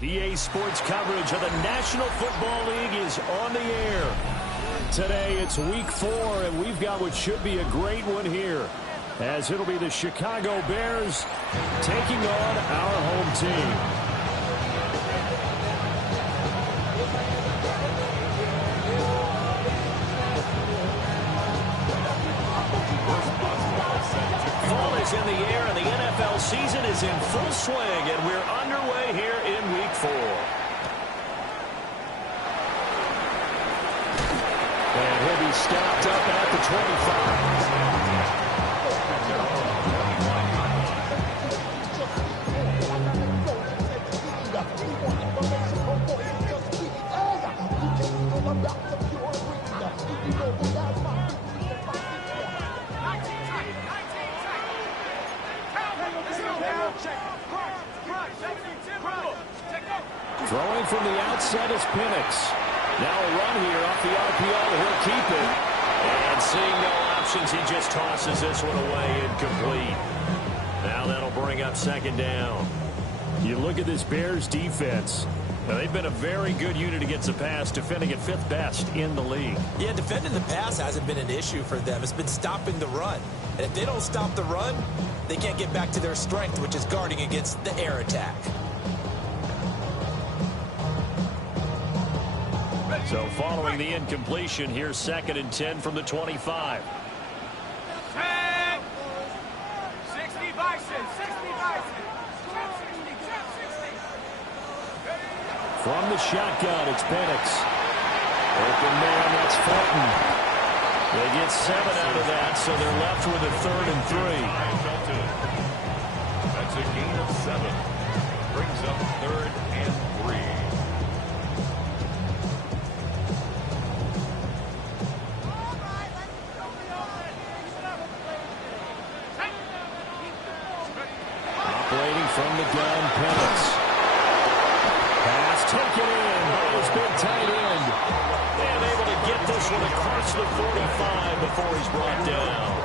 EA Sports coverage of the National Football League is on the air. Today it's week 4, and we've got what should be a great one here, as it'll be the Chicago Bears taking on our home team. Fall is in the air, and the NFL season is in full swing, and we're underway here in week 4. And he'll be stopped up at the 25. Throwing from the outset is Penix. Now a run here off the RPO. He'll keep it. And seeing no options, he just tosses this one away incomplete. Now that'll bring up second down. You look at this Bears defense. Now, they've been a very good unit against the pass, defending at 5th best in the league. Yeah, defending the pass hasn't been an issue for them. It's been stopping the run. And if they don't stop the run, they can't get back to their strength, which is guarding against the air attack. So following the incompletion, here's 2nd and 10 from the 25. 10, 60 Bison, 60 Bison. From the shotgun, it's Penix. Open man, that's Fulton. They get 7 out of that, so they're left with a 3rd and 3. That's a gain of 7. Brings up 3rd and 3. Operating from the gun, Penix. Pass taken in by his big tight end. And able to get this one across the 45 before he's brought down.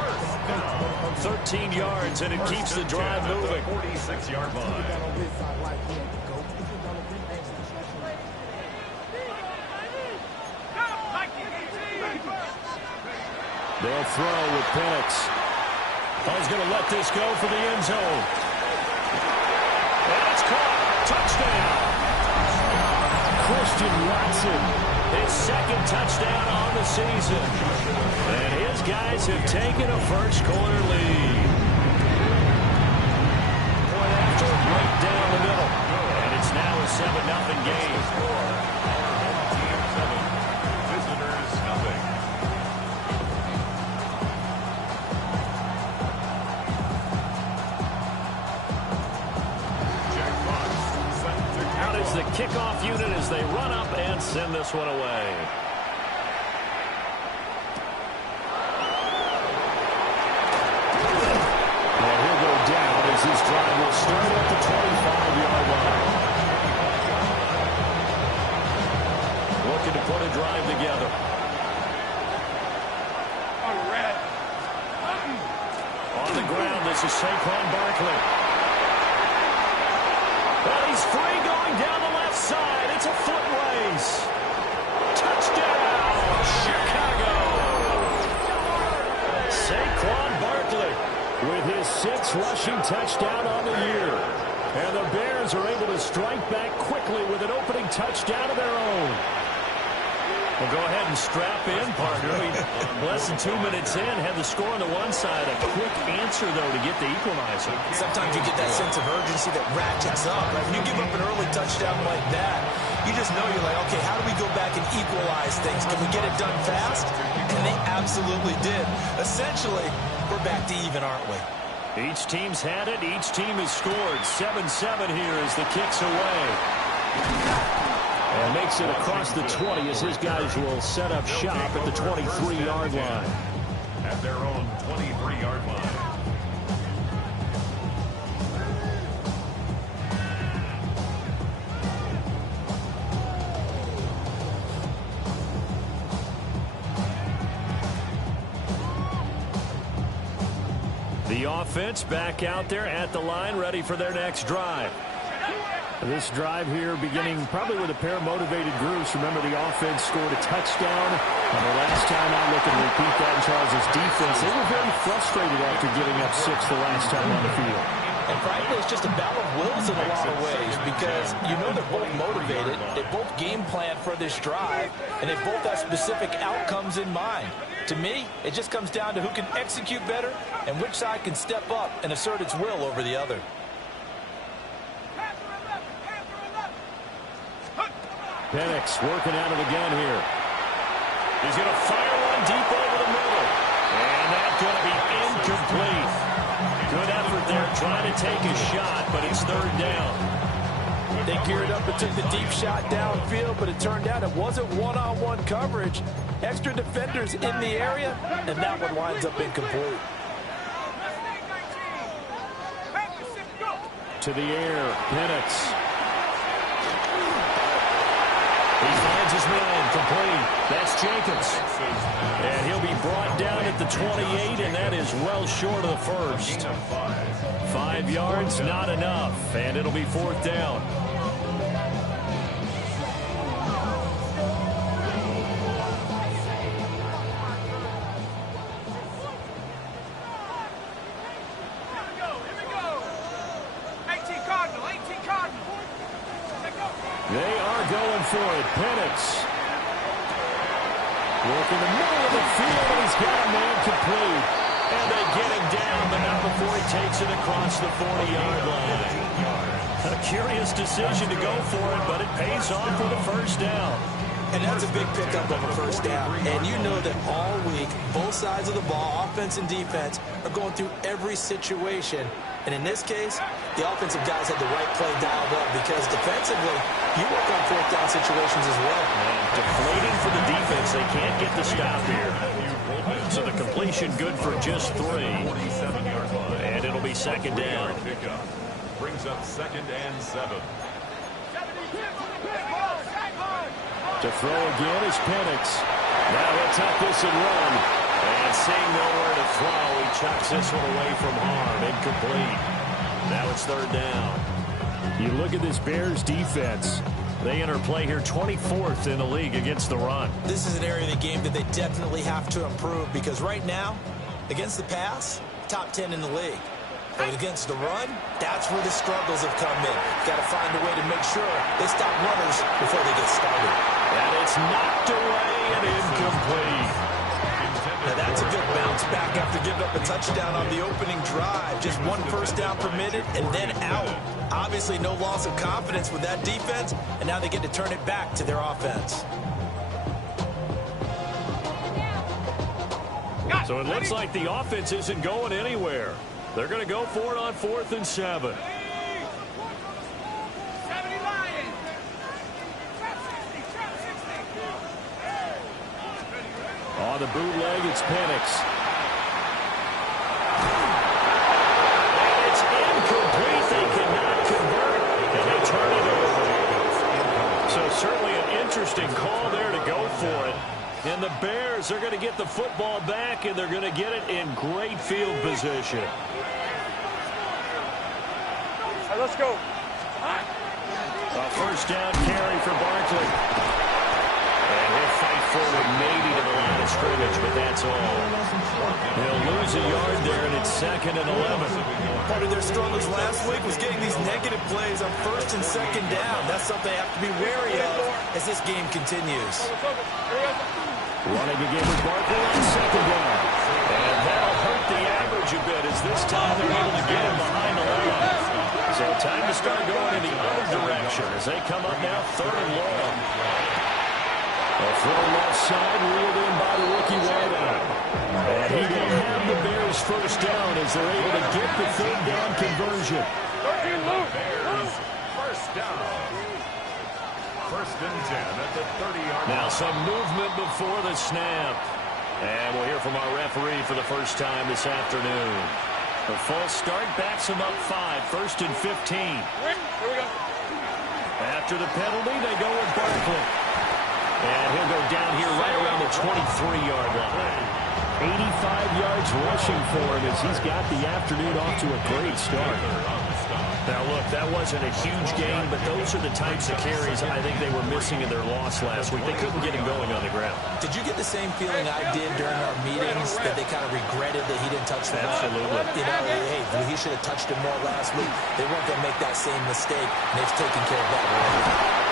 13 yards, and it keeps the drive moving. 46-yard line. They'll throw with Penix. Oh, he's going to let this go for the end zone. And it's caught. Touchdown. Christian Watson, his second touchdown on the season. And his guys have taken a first-quarter lead. Point after, right down the middle. And it's now a 7-0 game. Team 7, visitors nothing. Out is the kickoff unit as they run up and send this one away. And he'll go down as this drive will start at the 25-yard line. Looking to put a drive together. On the ground, this is Saquon Barkley. Well, he's free going down the left side. It's a foot race. Touchdown, Chicago. Saquon Barkley with his 6th rushing touchdown on the year. And the Bears are able to strike back quickly with an opening touchdown of their own. Well, go ahead and strap in, partner. Less than 2 minutes in, had the score on the one side. A quick answer, though, to get the equalizer. Sometimes you get that sense of urgency that ratchets up, right? When you give up an early touchdown like that, you just know you're like, okay, how do we go back and equalize things? Can we get it done fast? And they absolutely did. Essentially, we're back to even, aren't we? Each team's had it. Each team has scored. 7-7 here as the kick's away. And makes it across the 20 as his guys will set up shop at the 23-yard line. At their own 23-yard line. The offense back out there at the line, ready for their next drive. This drive here beginning probably with a pair of motivated groups. Remember, the offense scored a touchdown. And the last time out, looking to repeat that in Charles' defense, they were very frustrated after giving up 6 the last time on the field. And frankly, it's just a battle of wills in a lot of ways because you know they're both motivated. They both game plan for this drive, and they both have specific outcomes in mind. To me, it just comes down to who can execute better and which side can step up and assert its will over the other. Penix working out of the gun here. He's going to fire one deep over the middle. And that's going to be incomplete. Good effort there trying to take a shot, but it's 3rd down. They geared up and took the deep shot downfield, but it turned out it wasn't one-on-one coverage. Extra defenders in the area, and that one winds up incomplete. To the air, Penix. He finds his man, complete. That's Jacobs. And he'll be brought down at the 28, and that is well short of the first. 5 yards, not enough, and it'll be 4th down. They are going for it. Penix. Working the middle of the field, and he's got a man complete. And they get him down, but not before he takes it across the 40-yard line. A curious decision to go for it, but it pays off for the first down. And that's a big pickup of a first down. And you know that all week, both sides of the ball, offense and defense, are going through every situation. And in this case, the offensive guys had the right play dialed up because defensively, you work on 4th down situations as well. And deflating for the defense. They can't get the stop here. So the completion good for just 3. And it'll be 2nd down. Brings up 2nd and 7. To throw again is Penix. Now he'll tuck this and run. And seeing nowhere to throw, he chucks this one away from harm. Incomplete. Now it's 3rd down. You look at this Bears defense. They enter play here 24th in the league against the run. This is an area of the game that they definitely have to improve because right now, against the pass, top 10 in the league. But against the run, that's where the struggles have come in. Got to find a way to make sure they stop runners before they get started. And it's knocked away and incomplete. Now that's a good bounce back after giving up a touchdown on the opening drive. Just one first down permitted and then out. Obviously no loss of confidence with that defense, and now they get to turn it back to their offense. So it looks like the offense isn't going anywhere. They're going to go for it on 4th and 7. 70 Lions. Trap 60. On the bootleg, it's Penix. And it's incomplete. They cannot convert, and they turn it over. So certainly an interesting call there to go for it. And the Bears are going to get the football back, and they're going to get it in great field position. Right, let's go. A first down carry for Barkley. And he'll fight forward maybe to the line of scrimmage, but that's all. He'll lose a yard there, and it's 2nd and 11. Part of their struggles last week was getting these negative plays on 1st and 2nd down. That's something they have to be wary of as this game continues. Running again with Barkley on 2nd down. And that'll hurt the average a bit as this time they're able to get him behind the line. So time to start going in the other direction as they come up now 3rd and long. A throw left side reeled in by the rookie wideout. And he will have the Bears first down as they're able to get the 3rd down conversion. Bears first down. 1st and 10 at the 30-yard line. Now some movement before the snap. And we'll hear from our referee for the first time this afternoon. The false start backs him up 5, 1st and 15. After the penalty, they go with Barkley. And he'll go down here right around the 23-yard line. 85 yards rushing for him as he's got the afternoon off to a great start. Now, look, that wasn't a huge gain, but those are the types of carries I think they were missing in their loss last week. They couldn't get him going on the ground. Did you get the same feeling I did during our meetings that they kind of regretted that he didn't touch the ball? Absolutely. You know, hey, he should have touched him more last week. They weren't going to make that same mistake, and they've taken care of that already.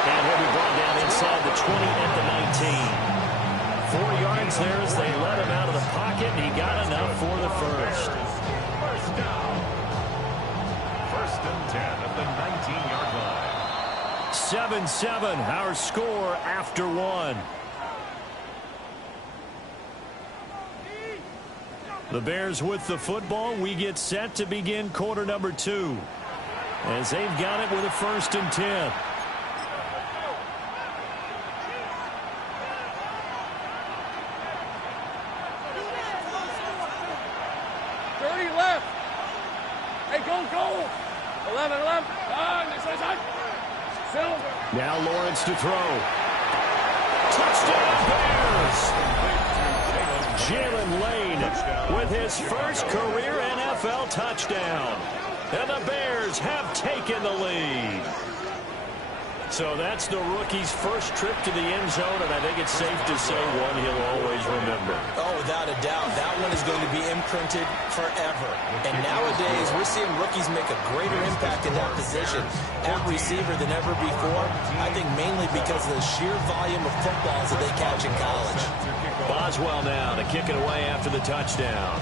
And he'll be brought down inside the 20 at the 19. 4 yards there as they let him out of the pocket, and he got enough for the first. First down. 1st and 10 at the 19-yard line. 7-7, our score after 1. The Bears with the football. We get set to begin quarter number 2 as they've got it with a 1st and 10. Now Lawrence to throw. Touchdown Bears! Jalen Lane with his first career NFL touchdown. And the Bears have taken the lead. So that's the rookie's first trip to the end zone, and I think it's safe to say one he'll always remember. Oh, without a doubt, that one is going to be imprinted forever. And nowadays, we're seeing rookies make a greater impact in that position at receiver than ever before. I think mainly because of the sheer volume of footballs that they catch in college. Boswell now to kick it away after the touchdown.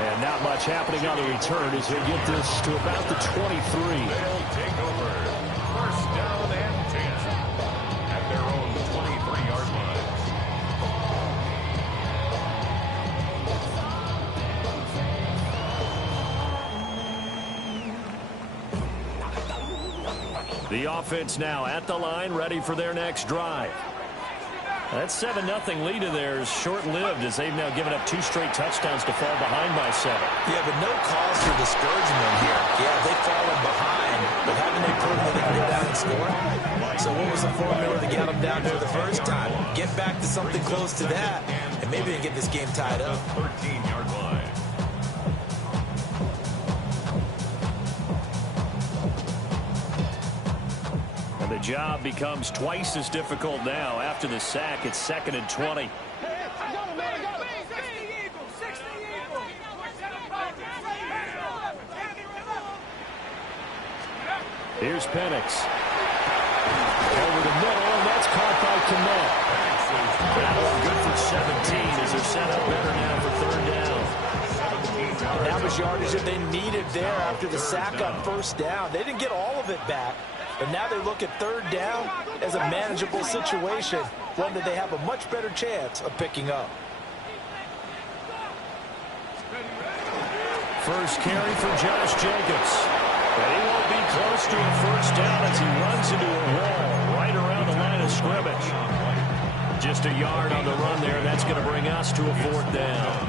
And not much happening on the return as they get this to about the 23. They'll take over. First down and 10 at their own 23-yard line. The offense now at the line, ready for their next drive. That 7-0 lead of theirs short-lived as they've now given up 2 straight touchdowns to fall behind by 7. Yeah, but no cause for discouragement here. Yeah, they've fallen behind, but haven't they proven that they can go down and score? So what was the formula to get them down there the first time? Get back to something close to that, and maybe they get this game tied up. 13-yard line. And they job becomes twice as difficult now. After the sack, it's 2nd and 20. Here's Penix. Over the middle, and that's caught by Kmet. That one good for 17 as they're set up better now for 3rd down. And that was yardage that they needed there after the sack on 1st down. They didn't get all of it back, but now they look at 3rd down as a manageable situation, one that they have a much better chance of picking up. First carry for Josh Jacobs. But he won't be close to a 1st down as he runs into a wall right around the line of scrimmage. Just a yard on the run there. That's going to bring us to a 4th down.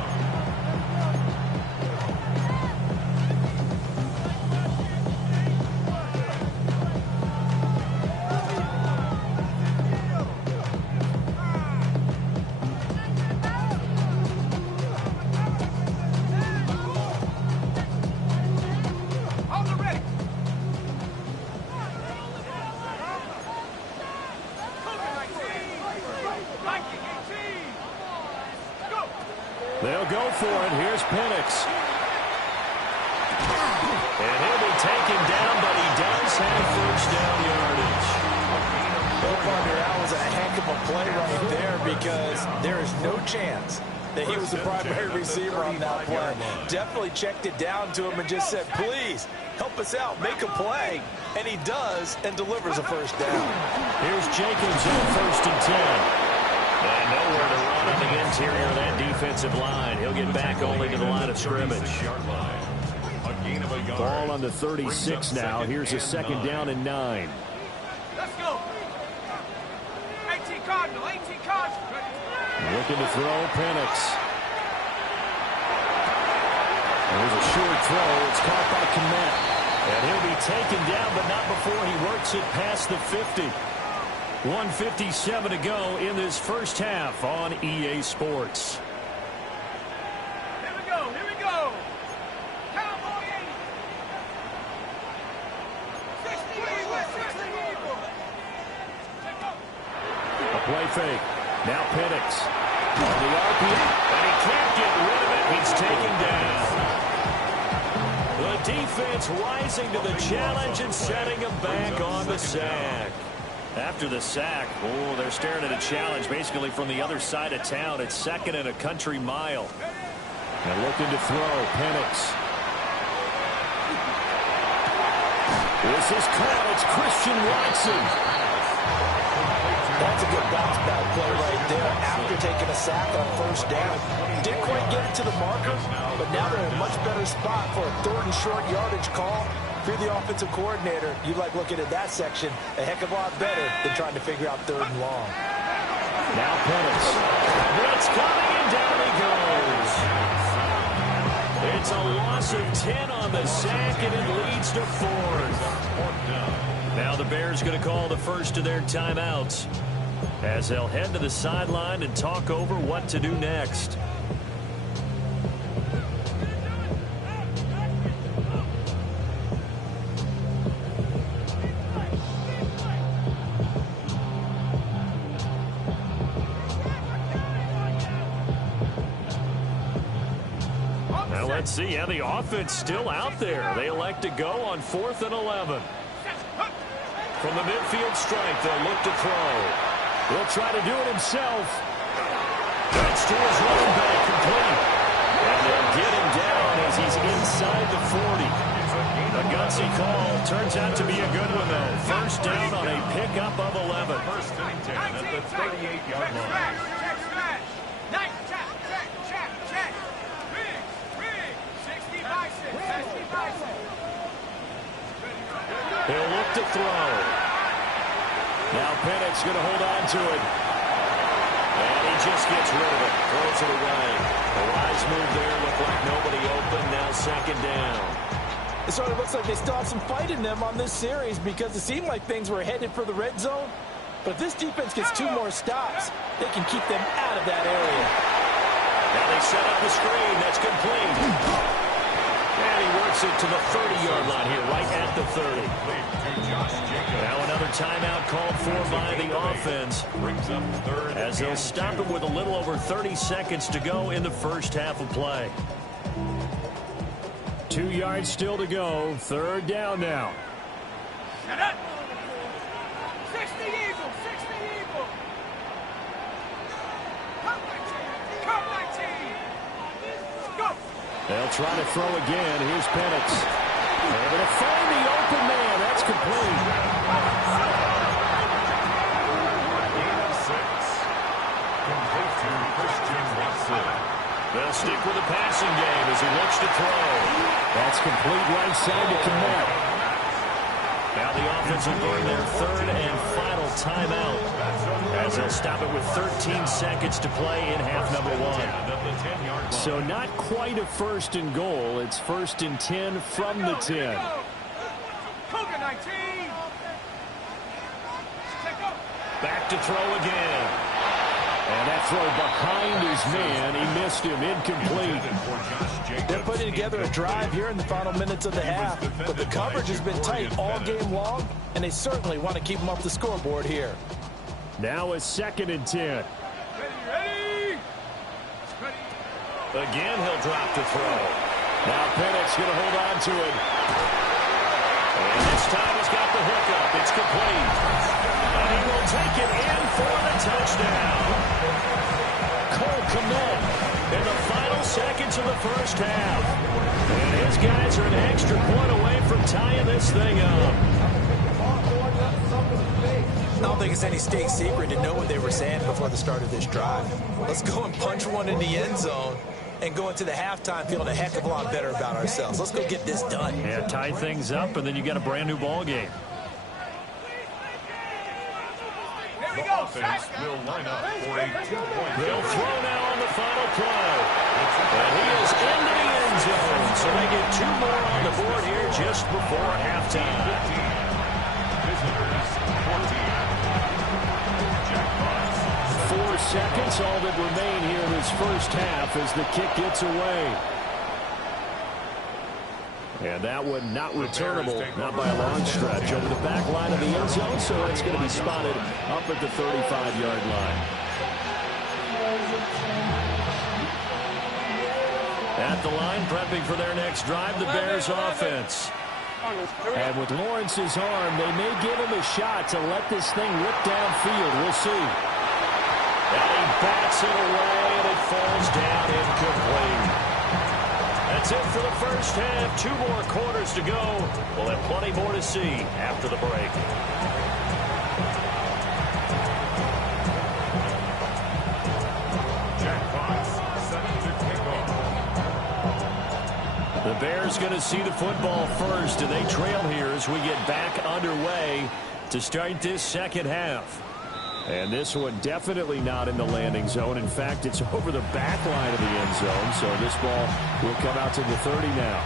They'll go for it. Here's Penix. And he'll be taken down, but he does have 1st down yardage. Well, partner, that was a heck of a play right there because there is no chance that he was the primary receiver on that play. Definitely checked it down to him and just said, please, help us out, make a play. And he does and delivers a 1st down. Here's Jacobs on 1st and 10. And nowhere to run on the interior of that defensive line. He'll get back only to the line of scrimmage. Ball on the 36 now. Here's a 2nd down and 9. Let's go. 18 Cardinal, 18 Cardinal. Looking to throw, Penix. There's a short throw. It's caught by Kmet. And he'll be taken down, but not before he works it past the 50. 1:57 to go in this 1st half on EA Sports. Here we go, here we go. Cowboy 80. A play fake. Now Penix. On the RPO. And he can't get rid of it. He's taken down. The defense rising to the challenge and setting him back on the sack. After the sack, oh, they're staring at a challenge basically from the other side of town. It's 2nd and a country mile. And looking to throw, Penix. This is caught. It's Christian Watson. That's a good bounce back play right there after taking a sack on 1st down. Didn't quite get it to the marker, but now they're in a much better spot for a 3rd and short yardage call. If you're the offensive coordinator, you like looking at that section a heck of a lot better than trying to figure out 3rd and long. Now Penix. Blitz coming, and down he goes. It's a loss of 10 on the sack, and it leads to 4th. Now the Bears going to call the first of their timeouts as they'll head to the sideline and talk over what to do next. Now let's see. Yeah, the offense still out there. They elect to go on 4th and 11. From the midfield stripe, they'll look to throw. He'll try to do it himself. That's to his running back, complete. And they'll get him down as he's inside the 40. A gutsy call. Turns out to be a good one, though. 1st down on a pickup of 11. 1st and 10 at the 38-yard line. He'll look to throw. Now Penix going to hold on to it. And he just gets rid of it. Throws it away. A wise move there. Looked like nobody open. Now 2nd down. It sort of looks like they still have some fight in them on this series because it seemed like things were headed for the red zone. But if this defense gets 2 more stops, they can keep them out of that area. Now they set up the screen. That's complete. And he works it to the 30-yard line here, right at the 30. Now another timeout called for by the offense, as they'll stop it with a little over 30 seconds to go in the first half of play. 2 yards still to go. Third down now. Shut up. 60 Eagles, 60 Eagles. Come 19. Go. They'll try to throw again. Here's Penix. They're going to find the open man. That's complete. Complete to Christian Watson. They'll stick with the passing game as he looks to throw. That's complete right side to Kmet. Now the offense will burn their third and final timeout, as they'll stop it with 13 seconds to play in half number one. So not quite a first and goal. It's first and 10 from the 10. Cougar 19. Back to throw again. And that throw behind his man. He missed him. Incomplete. They're putting together a drive here in the final minutes of the half, but the coverage has been tight all game long, and they certainly want to keep them off the scoreboard here. Now a second and 10. Ready. Again, he'll drop to throw. Now Penix going to hold on to it. And this time he's got the hook up. It's complete. And he will take it in for the touchdown. Cole Kmet in the final seconds of the first half. And his guys are an extra point away from tying this thing up. I don't think it's any state secret to know what they were saying before the start of this drive. Let's go and punch one in the end zone and go into the halftime feeling a heck of a lot better about ourselves. Let's go get this done. Yeah, tie things up, and then you got a brand new ball game. Here we go. Offense will line up for a 2-point. They'll throw now on the final play. And he is into the end zone. So they get two more on the board here just before halftime. Visitors 14. Jack Fox. 4 seconds, all that remain here in this first half as the kick gets away. And that one not returnable, not by a long stretch. Over the back line of the end zone, so it's going to be spotted up at the 35-yard line. At the line, prepping for their next drive, the Bears offense. And with Lawrence's arm, they may give him a shot to let this thing rip downfield. We'll see. And he bats it away, and it falls down incomplete. That's it for the first half. 2 more quarters to go. We'll have plenty more to see after the break. Jack Fox set to kick off. The Bears going to see the football first, and they trail here as we get back underway to start this second half. And this one definitely not in the landing zone. In fact, it's over the back line of the end zone. So this ball will come out to the 30 now.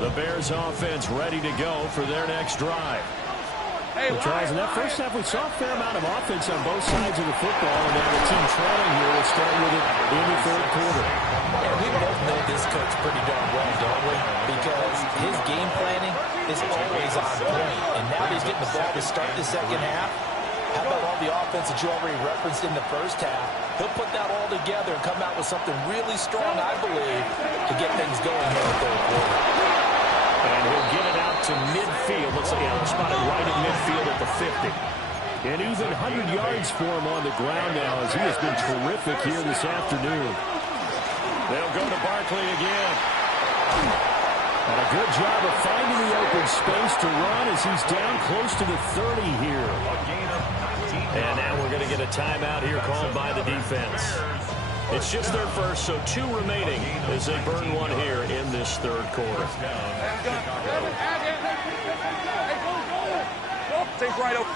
The Bears offense ready to go for their next drive. Hey, Charles, in that first half, we saw a fair amount of offense on both sides of the football, and now the team trailing here will start with it in the third quarter. And we both know this coach pretty darn well, don't we? Because his game planning is always on point. And now he's getting the ball to start the second half. How about all the offense that you already referenced in the first half? He'll put that all together and come out with something really strong, I believe, to get things going here in the third quarter. And he'll get it out to midfield. Looks like he'll spot it right at midfield at the 50. And even 100 yards for him on the ground now, as he has been terrific here this afternoon. They'll go to Barkley again. And a good job of finding the open space to run as he's down close to the 30 here. And now we're going to get a timeout here called by the defense. It's just their first, so 2 remaining as they burn one here in this third quarter. Take right over.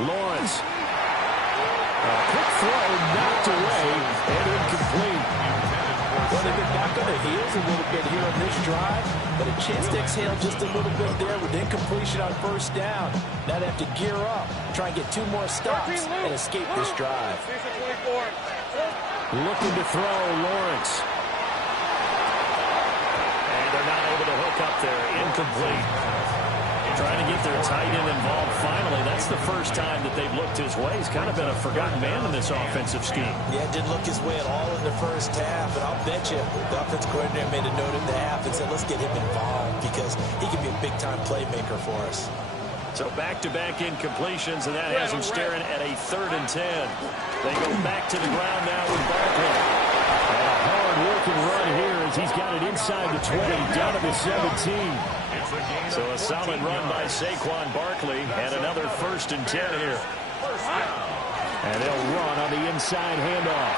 Lawrence. A quick throw knocked away and incomplete. Well, they've been back on their heels a little bit here on this drive, but a chance to exhale just a little bit there with incompletion on first down. Now they have to gear up, try and get 2 more stops, and escape this drive. Looking to throw, Lawrence. And they're not able to hook up there. Incomplete. Trying to get their tight end involved finally. That's the first time that they've looked his way. He's kind of been a forgotten man in this offensive scheme. Yeah, didn't look his way at all in the first half. And I'll bet you the offensive coordinator made a note in the half and said, let's get him involved because he can be a big-time playmaker for us. So back-to-back incompletions, and that has him staring at a 3rd and 10. They go back to the ground now with Barkley. And a hard-working run here as he's got it inside the 20, down to the 17. So a solid run by Saquon Barkley, and another 1st and 10 here. And they'll run on the inside handoff.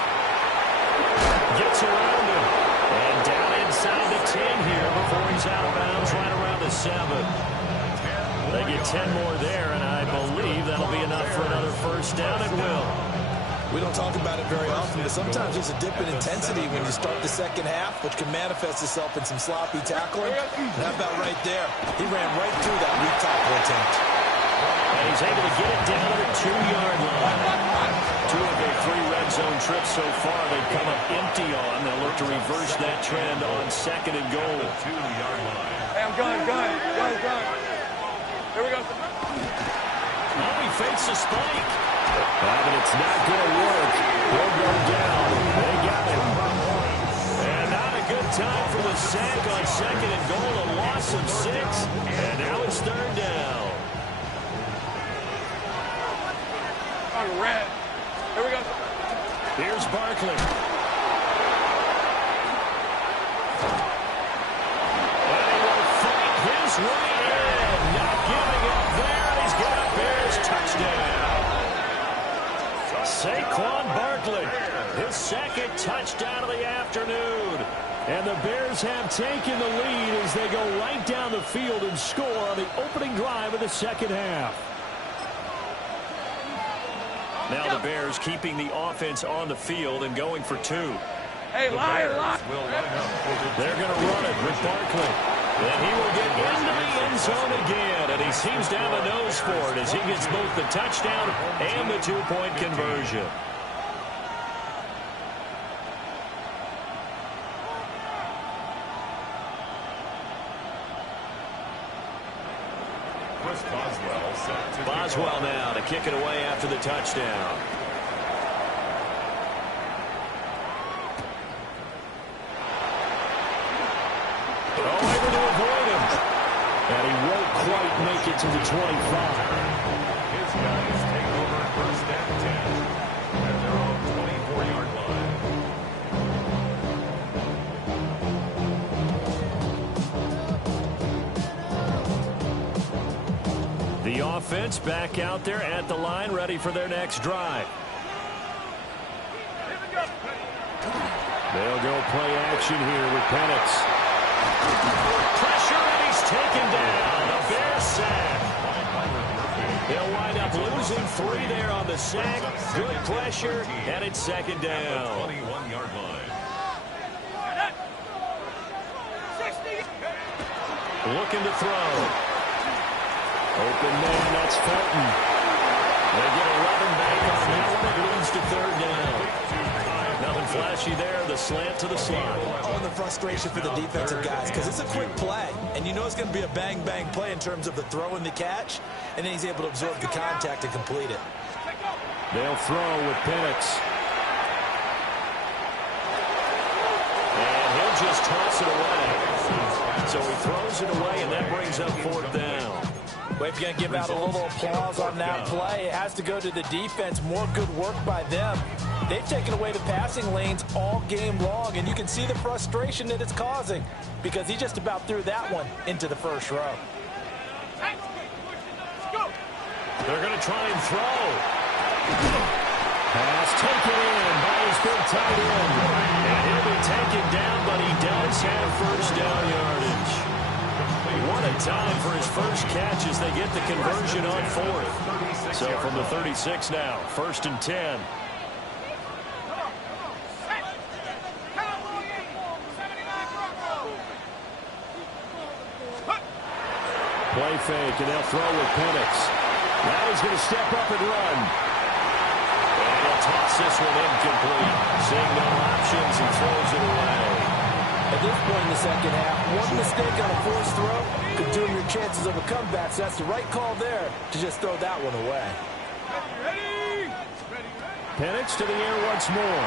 Gets around him. And down inside the 10 here before he's out of bounds right around the 7. They get 10 more there, and I believe that'll be enough for another 1st down at will. We don't talk about it very often, but sometimes there's a dip in intensity when you start the second half, which can manifest itself in some sloppy tackling. And how about right there? He ran right through that weak tackle attempt. And he's able to get it down to the 2-yard line. 2 of their 3 red zone trips so far they've come up empty on. They'll look to reverse that trend on 2nd and goal. 2-yard line. Hey, I'm gun. Here we go. Oh, he fakes a spike. But it's not going to work. He'll go down. They got him. And not a good time for the sack on 2nd and goal. A loss of 6. And now it's 3rd down. On red. Here we go. Here's Barkley. And he will fight his way in. Not giving up there. He's got a Bears touchdown. Saquon Barkley, his 2nd touchdown of the afternoon. And the Bears have taken the lead as they go right down the field and score on the opening drive of the 2nd half. Now the Bears keeping the offense on the field and going for 2. Hey, lie. They're going to run it with Barkley. And he will get into the end zone again. And he seems to have a nose for it as he gets both the touchdown and the 2-point conversion. Chris Boswell set to Boswell now to kick it away after the touchdown. Oh, able to avoid him. And he won't quite make it to the 25. His guys take over 1st and 10 at their own 24-yard line. The offense back out there at the line, ready for their next drive. They'll go play action here with Penix. Pressure, and he's taken down. A Bears sack. They'll wind up losing 3 there on the sack. Good pressure, and it's 2nd down. 21-yard line. Looking to throw. Open man, that's Felton. They get 11 back on that one. It leads to 3rd down. Nothing flashy there. The slant to the slot. Oh, and the frustration for the defensive guys because it's a quick play. And you know it's going to be a bang-bang play in terms of the throw and the catch. And then he's able to absorb the contact and complete it. They'll throw with Penix. And he'll just toss it away. So he throws it away, and that brings up 4th down. Well, if you're going to give out a little applause on that play, it has to go to the defense. More good work by them. They've taken away the passing lanes all game long, and you can see the frustration that it's causing because he just about threw that one into the 1st row. They're going to try and throw. Pass taken in by his big tight end. And he'll be taken down, but he does have 1st down yardage. What a time for his first catch as they get the conversion on 4th. So from the 36 now, 1st and 10. Play fake, and they'll throw with Penix. Now he's going to step up and run. And he'll toss this one incomplete. Seeing no options, and throws it away. At this point in the second half, one mistake on a forced throw could doom your chances of a comeback. So that's the right call there to just throw that one away. Penix to the air once more.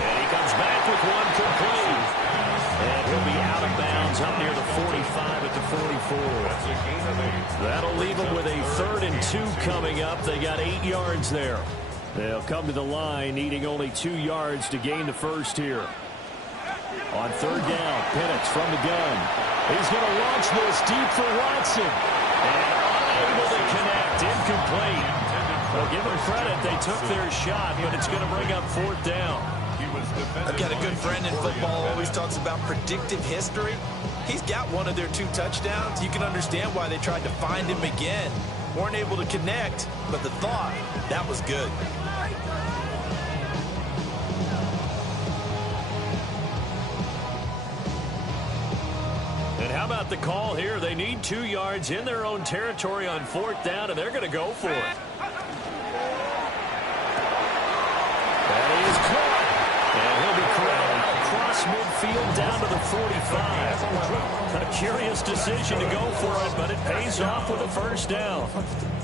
And he comes back with one complete. And he'll be out of bounds up near the 45 at the 44. That'll leave them with a 3rd and 2 coming up. They got 8 yards there. They'll come to the line needing only 2 yards to gain the first here. On 3rd down, Penix from the gun. He's going to launch this deep for Watson. And unable to connect. Incomplete. Well, give them credit. They took their shot, but it's going to bring up 4th down. I've got a good friend in football who always talks about predictive history. He's got one of their 2 touchdowns. You can understand why they tried to find him again. Weren't able to connect, but the thought, that was good. And how about the call here? They need 2 yards in their own territory on 4th down, and they're going to go for it. That is caught. And he'll be corralled across midfield down to the 45. A curious decision to go for it, but it pays off with a 1st down.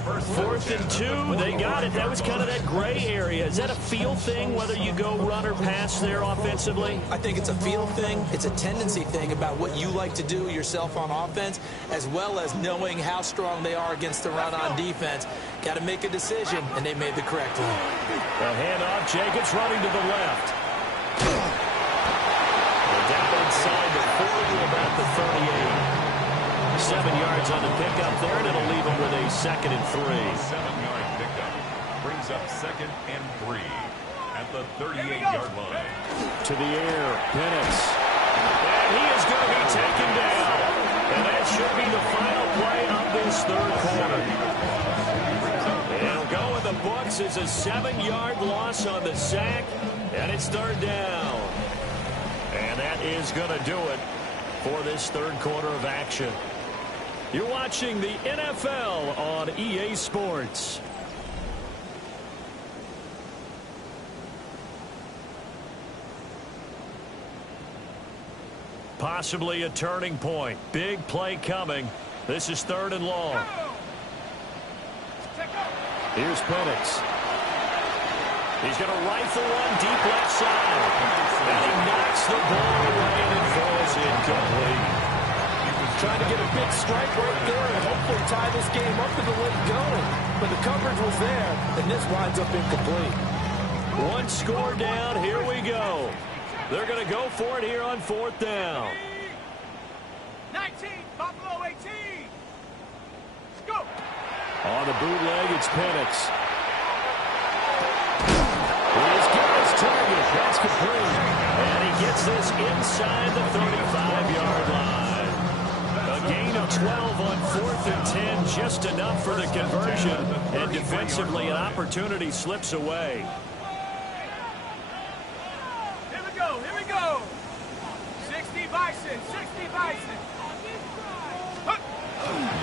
4th and 2, they got it. That was kind of that gray area. Is that a feel thing, whether you go run or pass there offensively? I think it's a feel thing. It's a tendency thing about what you like to do yourself on offense, as well as knowing how strong they are against the run on defense. Got to make a decision, and they made the correct one. A handoff. Jacobs running to the left. Down inside the 40, about the 38. 7 yards on the pickup there, and it'll leave him with a 2nd and 3. 7-yard pickup brings up 2nd and 3 at the 38-yard line. To the air, Penix. And he is going to be taken down. And that should be the final play of this 3rd quarter. It'll go in the books as a 7-yard loss on the sack, and it's 3rd down. And that is going to do it for this 3rd quarter of action. You're watching the NFL on EA Sports. Possibly a turning point. Big play coming. This is 3rd and long. Here's Penix. He's going to rifle one deep left side. And he knocks the ball away and it falls incomplete. Trying to get a big strike right there and hopefully tie this game up in the late going. But the coverage was there, and this winds up incomplete. 1 score down. Here we go. They're going to go for it here on 4th down. 19, Buffalo 18. Let's go. On the bootleg, it's Penix. He's got his target. That's complete. And he gets this inside the 35-yard line. A gain of 12 on 4th and 10, just enough for the conversion. And defensively, an opportunity slips away. Here we go, here we go. 60 Bison, 60 Bison.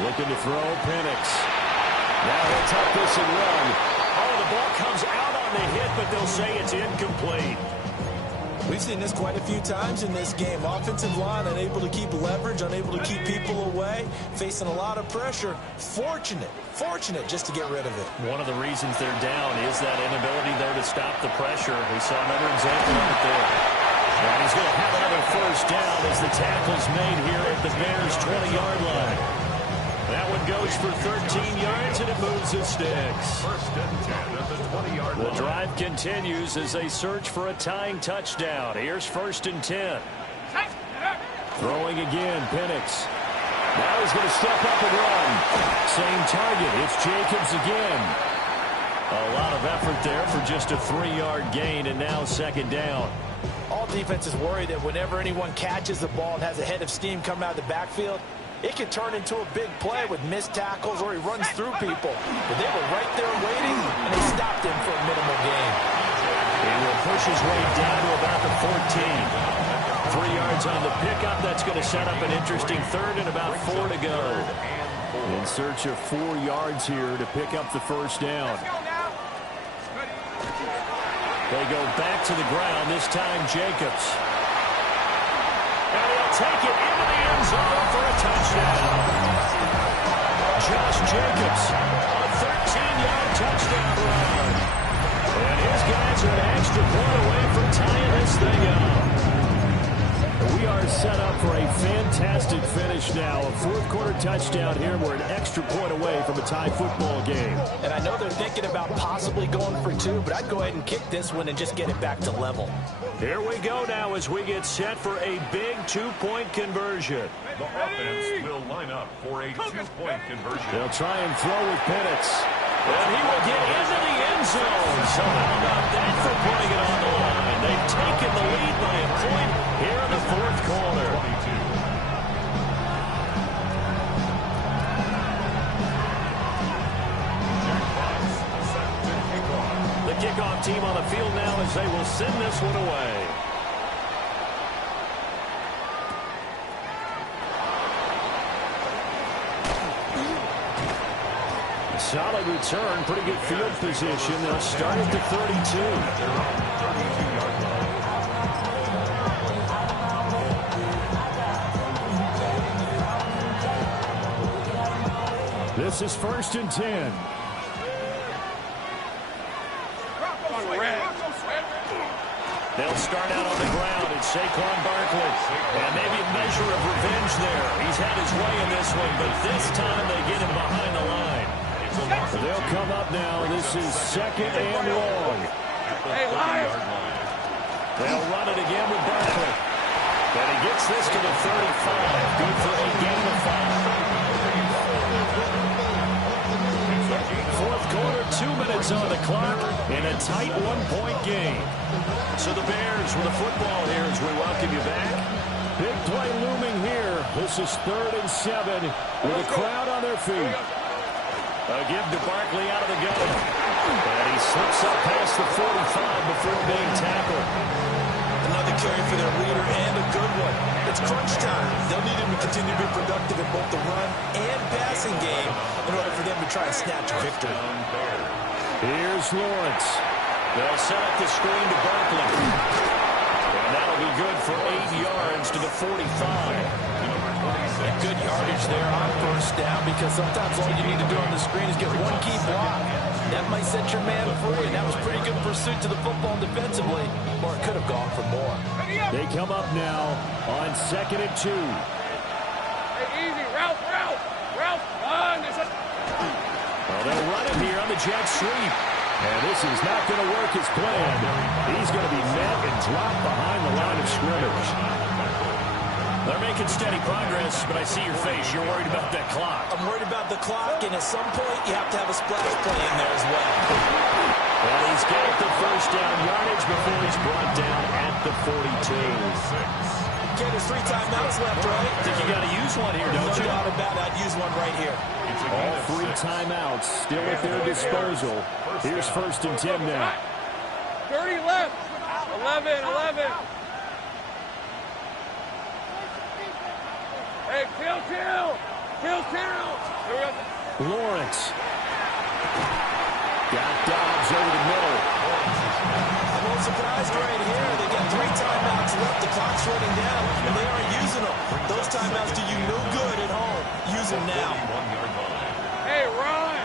Looking to throw, Penix. Now he'll tuck this and run. Oh, the ball comes out on the hit, but they'll say it's incomplete. We've seen this quite a few times in this game. Offensive line unable to keep leverage, unable to keep people away, facing a lot of pressure. Fortunate just to get rid of it. One of the reasons they're down is that inability there to stop the pressure. We saw another example of it there. And he's going to have another 1st down as the tackle's made here at the Bears' 20-yard line. That one goes for 13 yards, and it moves the sticks. 1st and 10 at the 20-yard line. The drive continues as they search for a tying touchdown. Here's 1st and 10. Throwing again, Penix. Now he's going to step up and run. Same target. It's Jacobs again. A lot of effort there for just a 3-yard gain, and now 2nd down. All defenses worry that whenever anyone catches the ball and has a head of steam coming out of the backfield, it can turn into a big play with missed tackles or he runs through people. But they were right there waiting, and they stopped him for a minimal gain. He will push his way down to about the 14. 3 yards on the pickup. That's going to set up an interesting third and about 4 to go. In search of 4 yards here to pick up the first down. They go back to the ground, this time Jacobs. And he'll take it into the end zone for a touchdown. Josh Jacobs, a 13-yard touchdown run. And his guys are an extra point away from tying this thing up. We are set up for a fantastic finish now. A fourth-quarter touchdown here. We're an extra point away from a tie football game. And I know they're thinking about possibly going for 2, but I'd go ahead and kick this one and just get it back to level. Here we go now as we get set for a big 2-point conversion. The offense will line up for a 2-point conversion. They'll try and throw with Penix. And he will get into the end zone. So how about that for putting it on the line? They've taken the lead by a point here in the fourth quarter. 22. The kickoff team on the field now as they will send this one away. Solid return, pretty good field position. They'll start at the 32. This is 1st and 10. They'll start out on the ground. It's Saquon Barkley. And maybe a measure of revenge there. He's had his way in this one, but this time they get him behind the line. They'll come up now. This is 2nd and long. They'll run it again with Barkley. And he gets this to the 35. Good for a gain of 5. Fourth quarter, 2 minutes on the clock in a tight 1-point game. So the Bears with the football here as we welcome you back. Big play looming here. This is 3rd and 7 with a crowd on their feet. A give to Barkley out of the gun. And he slips up past the 45 before being tackled. Another carry for their leader and a good one. It's crunch time. They'll need him to continue to be productive in both the run and passing game in order for them to try and snatch a victory. Here's Lawrence. They'll set up the screen to Barkley. And that'll be good for 8 yards to the 45. Good yardage there on first down because sometimes all you need to do on the screen is get one key block. That might set your man free, and that was pretty good pursuit to the football defensively, or it could have gone for more. They come up now on 2nd and 2. Hey, easy. Ralph, run. Well, they'll run it here on the jet sweep. And this is not going to work as planned. He's going to be met and dropped behind the line of scrimmage. They're making steady progress, but I see your face. You're worried about that clock. I'm worried about the clock, and at some point, you have to have a splash play in there as well. Well, he's got the first down yardage before he's brought down at the 42. Okay, there's 3 timeouts left, right? I think you got to use one here, don't you? No doubt about it. I'd use one right here. All 3 timeouts still at their disposal. Here's 1st and 10 now. 30 left. 11. Hey, kill. Lawrence. Got Dobbs over the middle. I'm a little surprised right here. They got 3 timeouts left. The clock's running down, and they aren't using them. Those timeouts do you no good at home. Use them now. Hey, run.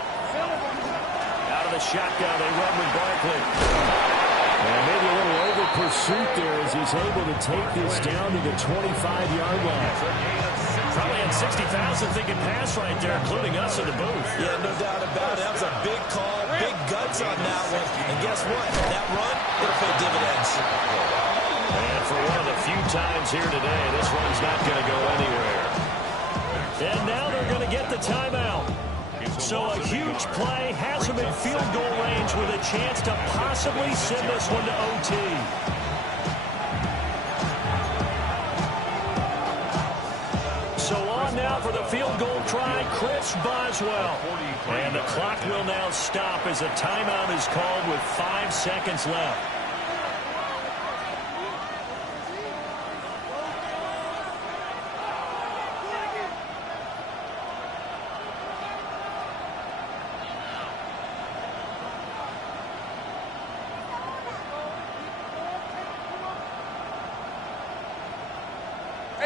Out of the shotgun, they run with Barkley. And maybe a little over pursuit there as he's able to take this down to the 25-yard line. Probably had 60,000 thinking pass right there, including us in the booth. Yeah, no doubt about it. That was a big call, big guts on that one. And guess what? That run, it'll pay dividends. And for one of the few times here today, this one's not going to go anywhere. And now they're going to get the timeout. So a huge play has him in field goal range with a chance to possibly send this one to OT. So on now for the field goal try, Chris Boswell. And the clock will now stop as a timeout is called with 5 seconds left.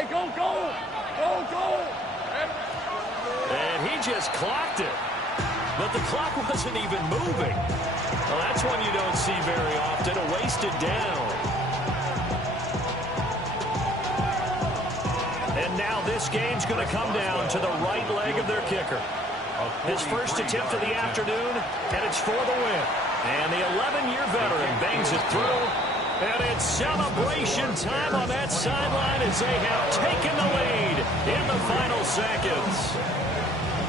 Hey, go, go! Go, go! And he just clocked it. But the clock wasn't even moving. Well, that's one you don't see very often, a wasted down. And now this game's going to come down to the right leg of their kicker. His first attempt of the afternoon, and it's for the win. And the 11-year veteran bangs it through. And it's celebration time on that sideline as they have taken the lead in the final seconds.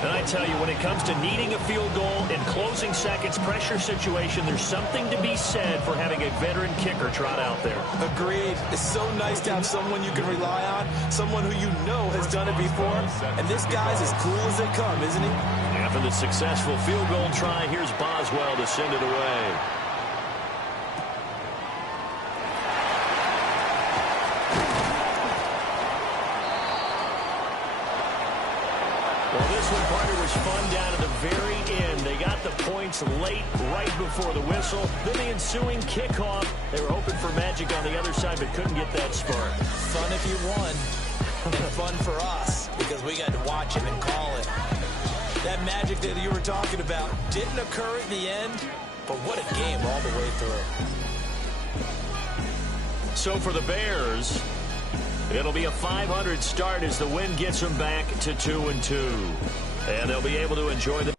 And I tell you, when it comes to needing a field goal in closing seconds pressure situation, there's something to be said for having a veteran kicker trot out there. Agreed. It's so nice to have someone you can rely on, someone who you know has done it before. And this guy's as cool as they come, isn't he? After the successful field goal try, here's Boswell to send it away. Well, this one, partner, was fun down at the very end. They got the points late, right before the whistle. Then the ensuing kickoff. They were hoping for magic on the other side, but couldn't get that spark. Fun if you won, and fun for us, because we got to watch it and call it. That magic that you were talking about didn't occur at the end, but what a game all the way through. So for the Bears, it'll be a .500 start as the win gets them back to 2-2. And they'll be able to enjoy the